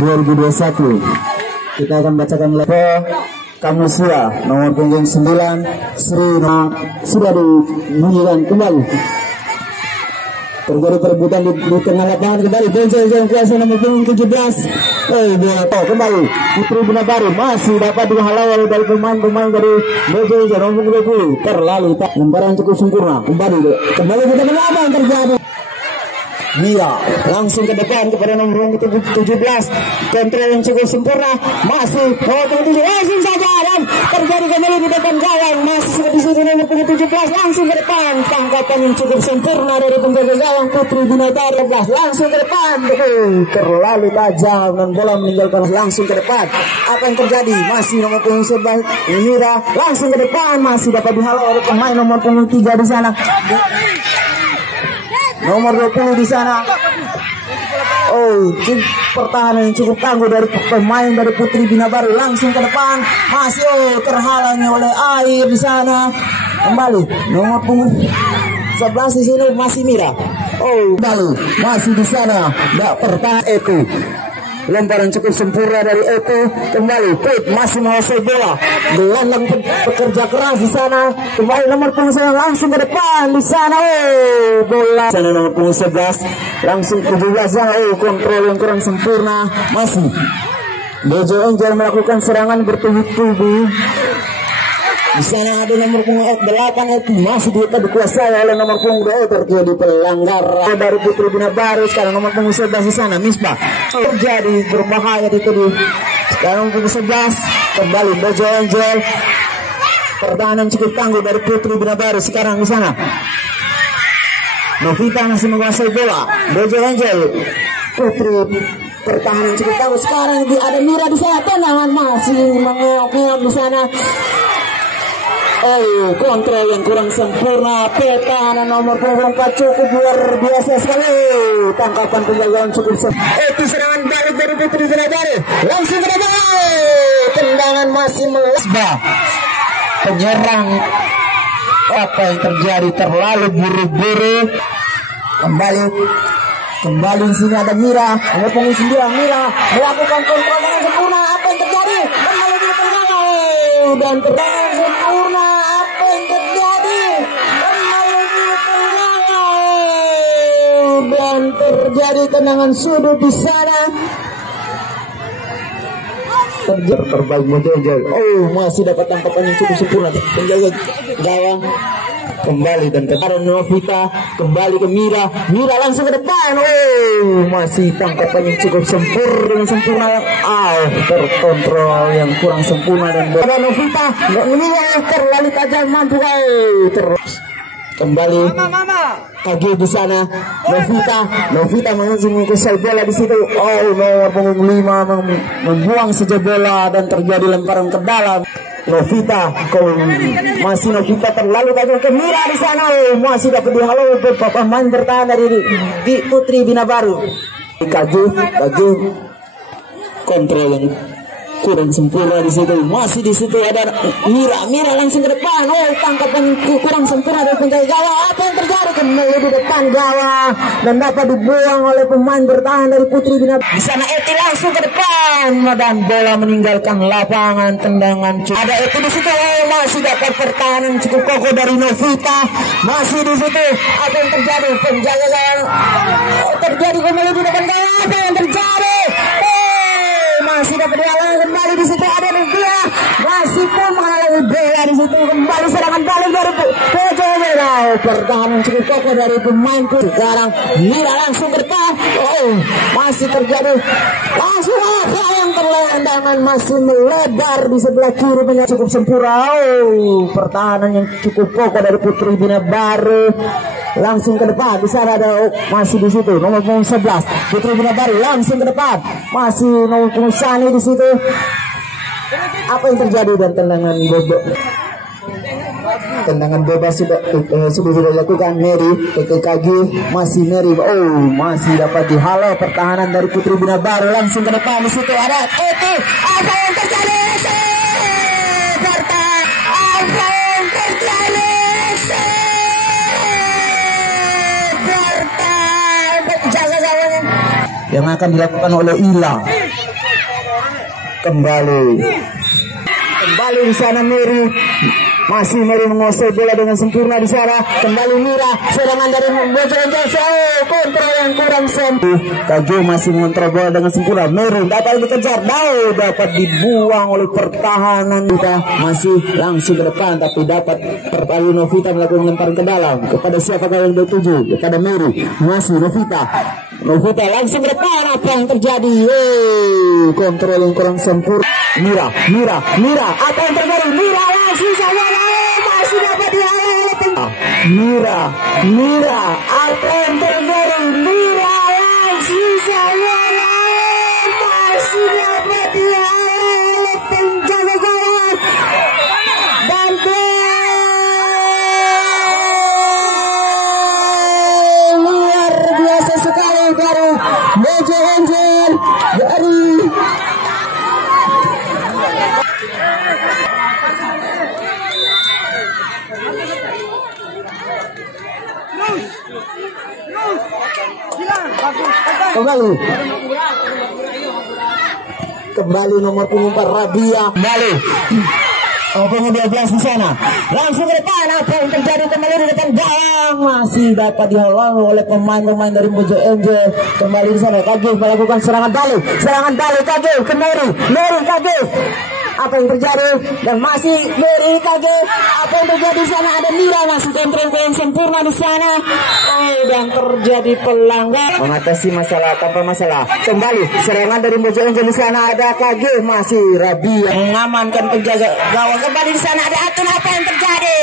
2021. Kita akan bacakan level Kamusia nomor punggung 9 Sri sudah dinyanyikan kembali. Terjadi perebutan di tengah lapangan kembali. Benjol yang kuasa nomor punggung 17. Bola kembali. Putri Bina Baru masih dapat dihalau dari pemain-pemain dari Benjol nomor 20. Terlalu lemparan cukup sempurna. Kembali kita melihat apa yang terjadi. Mira langsung ke depan kepada nomor 17. Kontrol yang cukup sempurna. Masih nomor 7 langsung saja dan terjadi kembali di depan gawang. Masih di sini nomor 17 langsung ke depan. Tangkapan yang cukup sempurna dari penjaga gawang Putri Bina Baru langsung ke depan. Terlalu tajam dan bola meninggalkan langsung ke depan. Apa yang terjadi? Masih nomor 11 Mira langsung ke depan. Masih dapat dihalau oleh pemain nomor 3 di sana. Nomor 20 di sana. Pertahanan yang cukup tangguh dari pemain dari Putri Bina Baru langsung ke depan. Masih terhalangi oleh air di sana. Kembali nomor 11 di sini masih Mira. Kembali masih di sana. Pertahanan itu. Lemparan cukup sempurna dari Eko. Kembali Put masih menguasai bola. Gelandang bekerja keras di sana. Kembali nomor 11 langsung ke depan di sana. Bola sana nomor 11 langsung ke 17 sana. Kontrol yang kurang sempurna. Masih Bejo Angel melakukan serangan bertubi-tubi. Di sana ada nomor punggung 8 itu masih dikuasai oleh nomor punggung 2. Terjadi pelanggaran dari Putri Bina Baru. Sekarang nomor punggung 11 di sana Misbah terjadi berbahaya itu di sekarang nomor punggung 11 kembali Bejo Angel. Pertahanan cukup tangguh dari Putri Bina Baru sekarang di sana. Novita masih menguasai bola. Bejo Angel Putri pertahanan cukup tangguh sekarang ada Mira di sana. Tendangan masih mengeok di sana. Kontrol yang kurang sempurna. Pertahanan nomor 4 cukup luar biasa sekali. Tangkapan penjagaan cukup sempurna. Itu serangan balik dari Putri Bina Baru. Langsung ke depan. Tendangan masih melesbah. Penyerang. Apa yang terjadi? Terlalu buru-buru. Kembali di sini ada Mira. Nomor 9 Mira melakukan kontrol dengan sempurna. Apa yang terjadi? Kembali di tengah. Dan tendangan sempurna. Apa yang terjadi? Kembali di tengah. Dan terjadi tendangan sudut di sana. Terbaik Mojojo. Masih dapat tangkapan yang cukup sempurna. Penjaga gawang kembali dan kepada Novita kembali ke Mira. Mira langsung ke depan. Masih tangkapan yang cukup sempurna yang terkontrol yang kurang sempurna dan bola Novita terlalu tajam mampu terus kembali Kage di sana. Novita menguasai bola di situ. Nomor punggung 5 membuang saja bola dan terjadi lemparan ke dalam. Novita terlalu tajam ke Mira di sana. Masih dapat dihalau pemain bertahan dari di Putri Bina Baru. Kage kontrol yang kurang sempurna di situ. Masih di situ ada Mira langsung ke depan. Tangkapan kurang sempurna dari penjaga gawang. Apa yang terjadi? Kembali di depan gawang dan dapat dibuang oleh pemain bertahan dari Putri Bina. Di sana Eti langsung ke depan dan bola meninggalkan lapangan. Tendangan ada Eti di situ. Masih dapat pertahanan cukup kokoh dari Novita. Masih di situ. Apa yang terjadi? Penjaga gawang terjadi kembali di depan gawang. Apa yang terjadi? Masih dapat dihalangi kembali di situ ada Novia. Masih pun menghalangi bola di situ. Kembali serangan balik dari Bejo. Pertahanan cukup kokoh dari pemain. Sekarang Mira langsung ke depan. Masih terjadi langsung yang terlendangan masih melebar di sebelah kiri banyak cukup sempurna. Pertahanan yang cukup kokoh dari Putri Bina Baru langsung ke depan. Di sana ada masih di situ nomor 11 Putri Bina Baru langsung ke depan. Masih nomor Sani di situ. Apa yang terjadi dan tendangan bebas sudah dilakukan Mary TKKG. Masih Mary masih dapat dihalau pertahanan dari Putri Bina Baru langsung ke depan. Di situ ada Eti. Apa yang terjadi? Apa yang terjadi? Penjaga gawang yang akan dilakukan oleh Ila. Kembali di sana Mary, masih Mary menguasai bola dengan sempurna di sana. Kembali Mira, serangan dari Bojo Angels, kontrol yang kurang sempurna. Kage masih mengontrol bola dengan sempurna. Mary dapat dikejar, dapat dibuang oleh pertahanan kita. Masih langsung ke depan, tapi dapat pertahanan Novita melakukan lemparan ke dalam. Kepada siapakah yang dituju? Kepada Mary, masih Novita langsung ke depan. Apa yang terjadi? Kontrol yang kurang sempurna. Mira, apa yang terjadi? Mira langsung saja masih dapat dihalau oleh Mira, apa yang terjadi? Mira langsung saja masih dapat dihalau oleh penjaga gawang dan luar biasa sekali dari Bojo Angel dari kembali nomor punggung 4 Rabia kembali punggung 12 di sana langsung ke depan. Apa yang terjadi? Kembali di depan gawang masih dapat dihalau oleh pemain-pemain dari Bojo Angel. Kembali di sana Kage melakukan serangan balik Kage ke Mary Kage. Apa yang terjadi? Dan masih Mary Kage. Apa yang terjadi di sana? Ada Mira masih kontrol yang sempurna di sana. Dan terjadi pelanggaran. Mengatasi masalah tanpa masalah. Kembali serangan dari Bojo Angel di sana. Ada Kage masih Rabia mengamankan penjaga gawang. Kembali di sana ada Atun. Apa yang terjadi?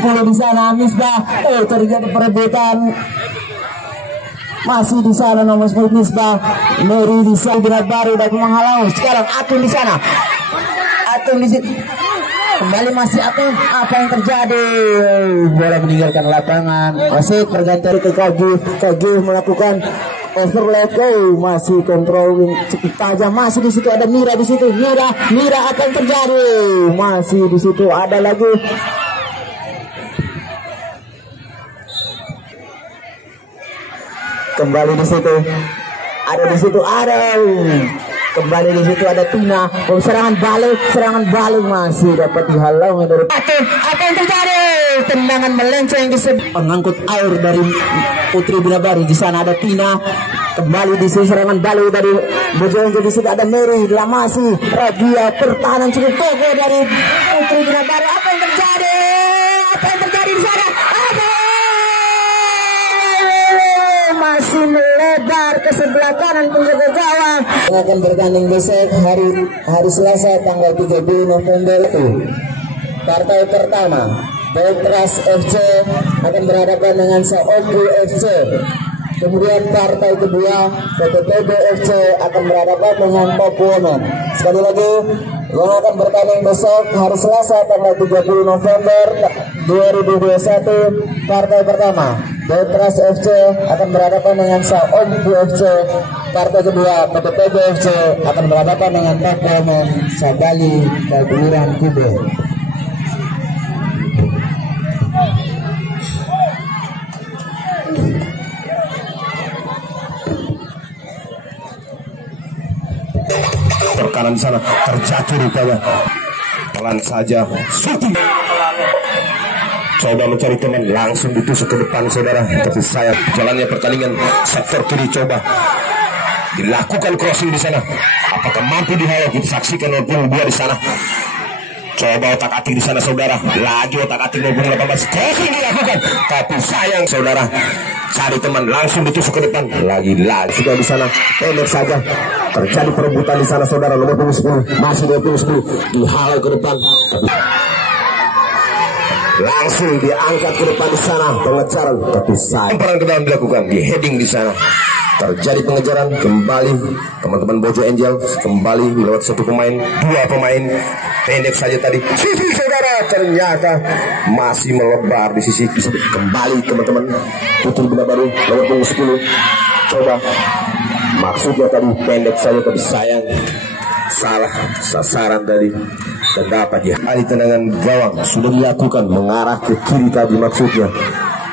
Kalau di sana Misbah. Terjadi perebutan. Masih di sana nomor 10 Misbah. Mary di sana Bina baru dapat menghalau. Sekarang Atun di sana. Atun di situ. Kembali masih Atun. Apa yang terjadi? Bola meninggalkan lapangan. Masih berganti ke Kage melakukan overlap. Masih controlling cukup tajam. Masih di situ ada Mira di situ. Mira apa yang terjadi? Masih di situ ada lagi. Kembali di situ kembali di situ ada Tina. Serangan balik masih dapat dihalau dari Atun. Apa yang terjadi? Tendangan melenceng di pengangkut air dari Putri Bina Baru. Di sana ada Tina. Kembali di sini serangan balik dari Bojo Angel. Di situ ada Mary. Masih Rabia. Pertahanan cukup kokoh dari Putri Bina Baru. Apa yang terjadi? Di sana? Masih melebar ke sebelah kanan penjaga gawang. Akan bertanding besok hari Selasa tanggal 30 November itu. Partai pertama Petras FC akan berhadapan dengan Saobu FC. Kemudian partai kedua PTTB FC akan berhadapan dengan Papuono. Sekali lagi yang akan bertanding besok hari Selasa tanggal 30 November 2021. Partai pertama Petras FC akan berhadapan dengan Saobu FC. Partai kedua PTTB FC akan berhadapan dengan Papuono Sabali Kabupaten Kube. Perkanan sana terjatuh rupanya. Pelan saja shooting. Coba mencari teman, langsung ditusuk ke depan saudara. Tapi saya jalannya pertandingan sektor kiri coba dilakukan crossing di sana. Apakah mampu dihalau? Kita saksikan nomor 2 di sana. Coba otak-atik di sana saudara. Lagi otak-atik nomor 18. Crossing dilakukan. Tapi sayang saudara. Cari teman, langsung ditusuk ke depan. Lagi sudah di sana. Pendek saja. Terjadi perebutan di sana saudara. Nomor 10 masih 20 dihalau ke depan. Tapi langsung diangkat ke depan di sana. Pengejaran. Tapi sayang. Perang ke dalam dilakukan. Di heading di sana. Terjadi pengejaran kembali. Teman-teman Bojo Angel kembali melewat satu pemain, 2 pemain. Pendek saja tadi. Sisi saudara ternyata masih melebar di sisi. Kembali teman-teman Putri Bina Baru nomor 10. Coba maksudnya tadi pendek saja tapi sayang salah sasaran tadi dan dapat dialih tendangan gawang sudah dilakukan mengarah ke kiri tadi maksudnya.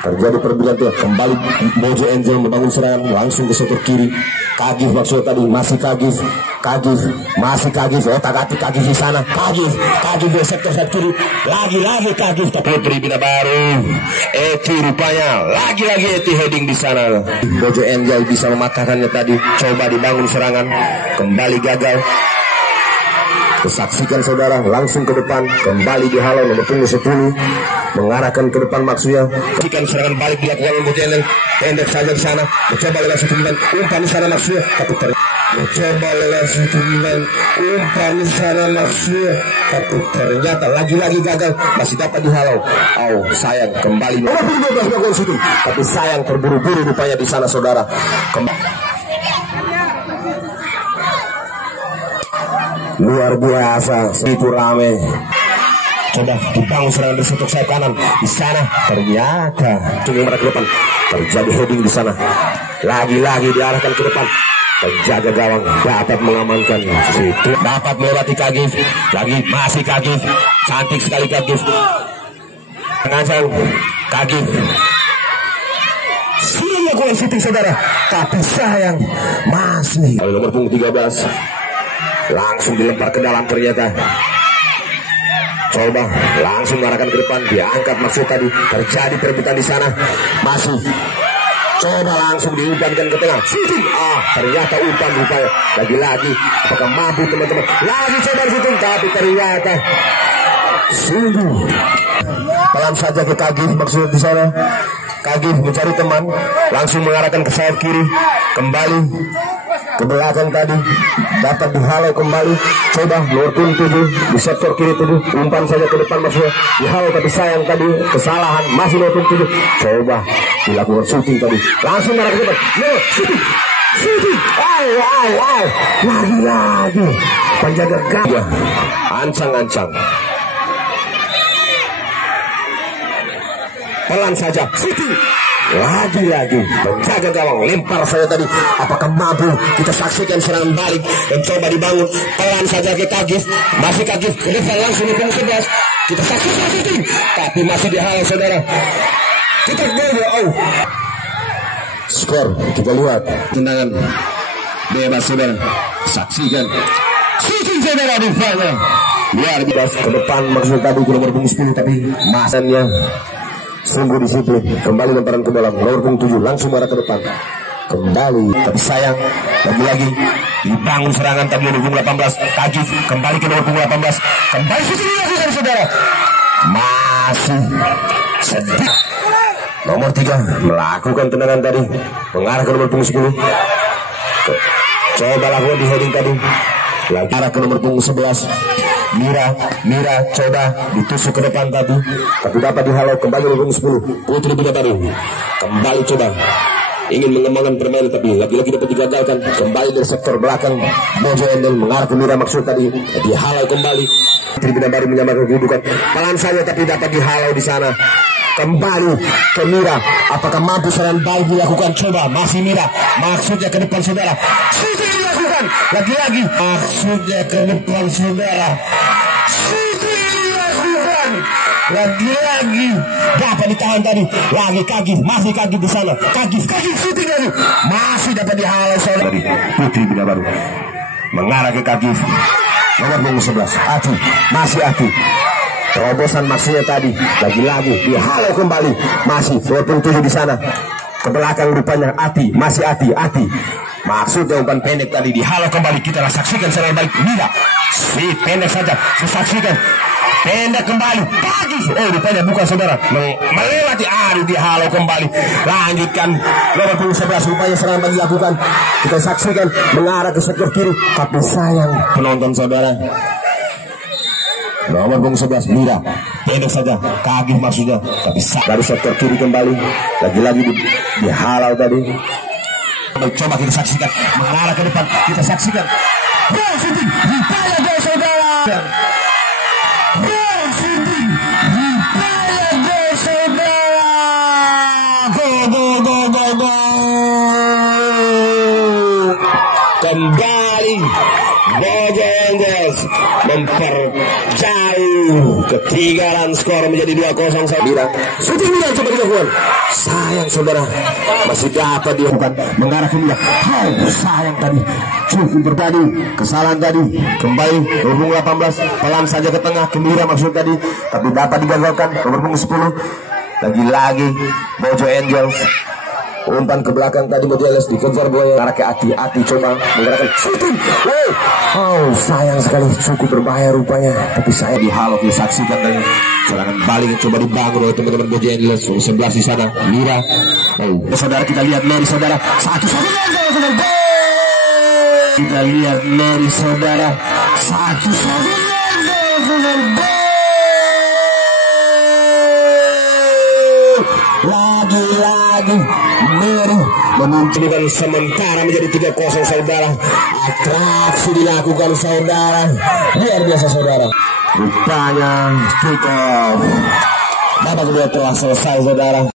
terjadi perbuatan kembali. Mojo Angel membangun serangan langsung ke sektor kiri. Kagif maksud tadi, masih Kagif, masih Kagif, otak-atik Kagif di sana. Kagif di sektor kiri, lagi Kagif. Putri Bina Baru, Eti rupanya, lagi Eti heading di sana. Mojo Angel bisa mematahkannya tadi, coba dibangun serangan, kembali gagal. Saksikan saudara, langsung ke depan, kembali dihalau nomor punggung 10, mengarahkan ke depan maksudnya. Saksikan serangan balik dilakukan oleh Mojo Angel, pendek saja di sana, mencoba lewat satu umpan di sana maksudnya, tapi mencoba lewat satu umpan di sana maksudnya, tapi ternyata lagi gagal, masih dapat dihalau. Sayang, kembali nomor 12 melakukan shooting, tapi sayang terburu-buru rupanya di sana saudara. Luar biasa, itu rame. Coba dibangun serangan dari sudut sayap kanan di sana, ternyata tunggu mereka ke depan, terjadi heading di sana. Lagi diarahkan ke depan, penjaga gawang dapat mengamankan situ, dapat melewati Kagif, masih Kagif, cantik sekali Kagif. Pengancam Kagif sudah melakukan shooting saudara, tapi sayang masih nomor punggung 13 langsung dilempar ke dalam ternyata. Coba langsung mengarahkan ke depan, diangkat maksud tadi, terjadi perebutan di sana. Masih coba langsung diumpankan ke tengah, shooting. Ternyata umpan rupanya. Lagi apakah mampu teman-teman? Lagi coba shooting, tapi ternyata sungguh pelan saja ke Kagif maksud di sana. Kagif mencari teman, langsung mengarahkan ke sayap kiri, kembali ke belakang tadi, dapat dihalau kembali. Coba nomor 7 di sektor kiri 7, umpan saja ke depan maksudnya, dihalau tapi sayang tadi, kesalahan. Masih nomor 7, coba dilakukan shooting tadi, langsung mengarah ke depan, shooting, lagi penjaga gawang ancang-ancang. Pelan saja, shooting. Lagi penjaga gawang lempar saya tadi, apakah mampu? Kita saksikan serangan balik dan coba dibangun. Pelan saja ke Kagif, masih Kagif ke depan langsung di punggung 11. Kita saksikan shooting, tapi masih dihalau saudara. Kita skor kita lihat, tendangan bebas saudara. Saksikan shooting saudara di sana. Luar biasa ke depan maksud tadi ke nomor punggung 10, tapi masanya sungguh disiplin. Kembali lemparan ke dalam nomor punggung 7, langsung marah ke depan, kembali tapi sayang. Lagi dibangun serangan tadi nomor punggung 18 Kagif, kembali ke nomor punggung 18, kembali shooting dilakukan saudara, masih sedih. Nomor 3 melakukan tendangan tadi, mengarah ke nomor punggung 10. Coba lakukan di heading tadi, lagi arah ke nomor punggung 11. Mira coba ditusuk ke depan tadi, tapi dapat dihalau. Kembali nomor 10 Putri Bina Baru, kembali coba ingin mengembangkan permainan tapi lagi-lagi dapat digagalkan. Kembali dari sektor belakang, Mojo Angel mengarah ke Mira maksud tadi, dihalau kembali. Putri Bina Baru menyamakan kedudukan, pelan saja tapi dapat dihalau di sana. Kembali ke Mira, apakah mampu serangan balik dilakukan? Coba masih Mira, maksudnya ke depan saudara, shooting dilakukan. Lagi maksudnya ke depan saudara, shooting dilakukan. Lagi dapat ditahan tadi. Lagi Kagif, masih Kagif di sana. Kagif shooting lagi, masih dapat dihalau saudara. Putri Bina Baru mengarah ke Kagif, nomor punggung 11 masih Ati. Terobosan maksudnya tadi, lagi dihalau kembali, masih nomor punggung 7 di sana. Ke belakang rupanya masih Ati. Maksudnya umpan pendek tadi dihalau kembali. Kita saksikan serangan balik Mira. Si pendek saja, saksikan. Pendek kembali. Kagif. Rupanya bukan saudara. Melewati dihalau kembali. Lanjutkan nomor punggung 11. Rupanya serangan balik dilakukan. Kita saksikan mengarah ke sektor kiri. Tapi sayang penonton saudara. Nomor punggung 11 Mira, pendek saja, Kagif maksudnya, tapi dari sektor kiri kembali, lagi dihalau tadi. Coba kita saksikan, mengarah ke depan, kita saksikan. Gol shooting, rupanya gol saudara. Gol shooting, rupanya gol saudara. Gol. Kembali Bojo Angels memperjauh ketinggalan skor menjadi 2-0. Saudara shooting dia coba dilakukan, sayang saudara, masih dapat dilakukan mengarah ke dia. Sayang tadi, cukup bertadi, kesalahan tadi. Kembali nomor 18 pelan saja ke tengah, Gembira maksud tadi, tapi dapat digagalkan. Nomor 10 lagi-lagi Bojo Angels umpan ke belakang tadi. Bojo Angels dikejar Buaya, arah ke Ati coba menggunakan shooting. Sayang sekali, cukup berbahaya rupanya, tapi saya dihalau disaksikan dari serangan balik yang coba dibangun oleh teman-teman Bojo Angels. 11 di sana Mira. Saudara kita lihat Mary saudara, satu kita lihat Mary saudara, satu lagi-lagi Mary memungkinkan sementara menjadi 3-0 saudara. Atraksi dilakukan saudara, luar biasa saudara. Rupanya kick off babak kedua telah selesai saudara.